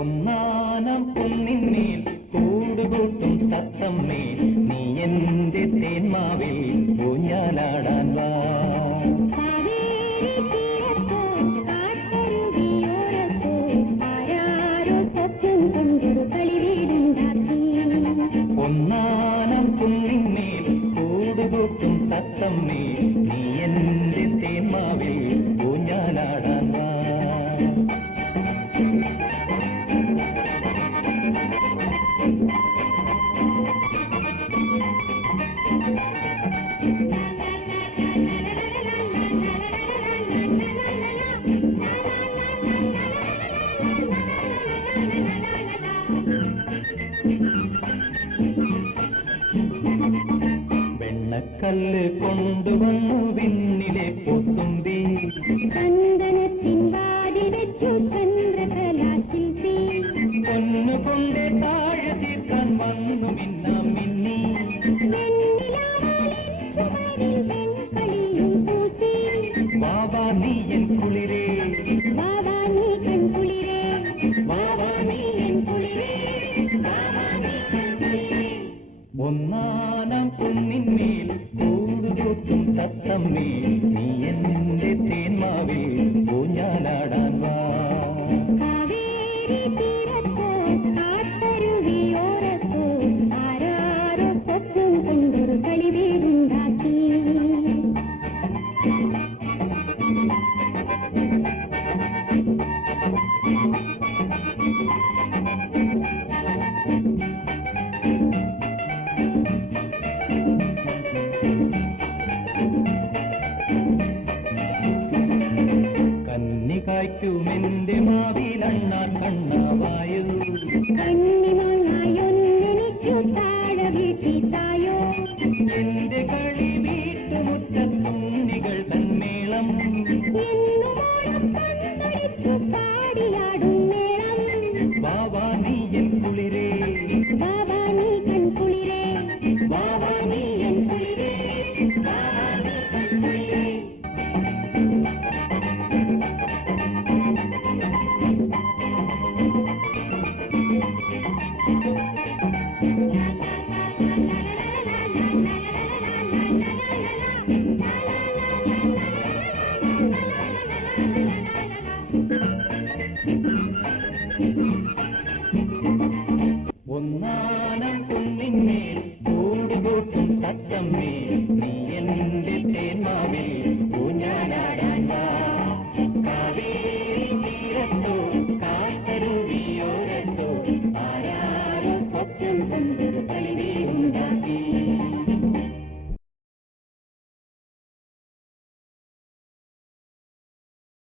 ഒന്നാനം കുന്നിന്മേൽ കൂടുകൂട്ടും തത്തമ്മേ നീ എന്റെ തേന്മാവിൽ ഊഞ്ഞാലാടാൻ വാ. ഒന്നാനം കുന്നിന്മേൽ കൂടുകൂട്ടും തത്തമ്മേ നീ എന്റെ തേന്മാവിൽ ഊഞ്ഞാലാടാൻ വാ. വെണ്ണക്കല്ല് കൊണ്ടുവന്നു വിണ്ണിലെ പൂത്തുമ്പി ചന്ദനത്തിൻ വാടി വെച്ചു ചന്ദ്രകലാശില്പി പൊന്നുകൊണ്ട് താഴെ തീർക്കാൻ വന്നു മിന്നാം മിന്നി വെൺകളിയും പൂസി വാവാ നീ എൻ കുളിരേ വാവാ നീ കൺകുളിരേ വാവാ നീ എൻ കുളിരേ വാവാ നീ കൺകുളിരേ. ഒന്നാനം കുന്നിന്മേൽ കൂടുകൂട്ടും തത്തമ്മേ നീ എന്റെ തേന്മാവിൽ ഊഞ്ഞാലാടാൻ വാ. കാവേരി തീരത്തോ കാട്ടരുവിയോരത്തോ ആരാരോ സ്വപ്നം കൊണ്ടൊരു കളിവീടുണ്ടാക്കി. കന്നികായ്ക്കുമെന്റെ മാവിലണ്ണാ കണ്ണാവായു കണ്ണിമങ്ങായൊന്നെനിക്കു താഴ വീട്ടിത്തായോ. എന്റെ കളി വീട്ടുമുറ്റത്തുണ്ണികൾ തന്മേളം എന്നുമോളം പന്തടിച്ചു പാടിയാടും മേളം. വാവാ നീ എൻ കുളിരേ വാവാ നീ കൺകുളിരേ വാവാ നീ എൻ കുളിരേ വാവാ നീ കൺകുളിരേ.